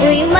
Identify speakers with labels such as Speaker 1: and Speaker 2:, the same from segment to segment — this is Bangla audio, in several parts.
Speaker 1: ওই মদিনাওয়ালা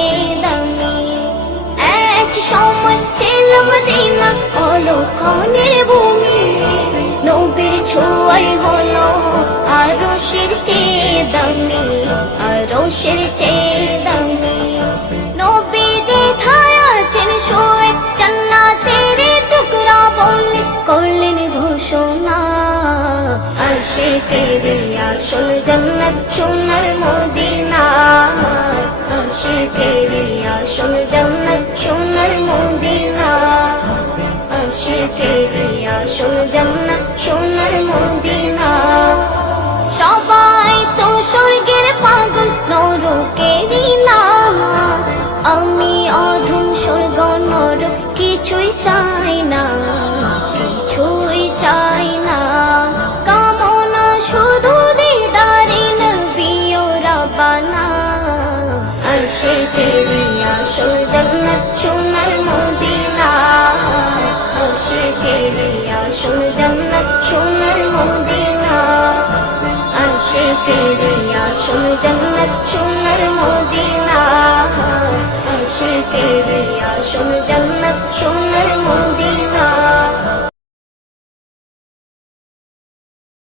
Speaker 1: হলো ভূমি, নবীর ছোঁয়াই হলো আরও শির চেয়ে দামি আরও শির চেয়ে দামি। নবী যে থায়া আছেন শোয়ে জান্নাতের টুকরা বললে করলেন ঘোষণা। আসে তেরে আসল জান্নাত সোনার মদিনা। আসে তেরে তেরে আসল জান্নাত সবাই তো স্বর্গের আমি অধম স্বর্গ নরক কিছুই চাই না, কিছুই চাই না। কামনা শুধু দিদারে নবিও রাবানা আসে তেরি আসল জন্নত সোনার মদিনা। আসে তেরে আসল জন্নত সোনার মদিনা। আসে তেরে আসল জন্নত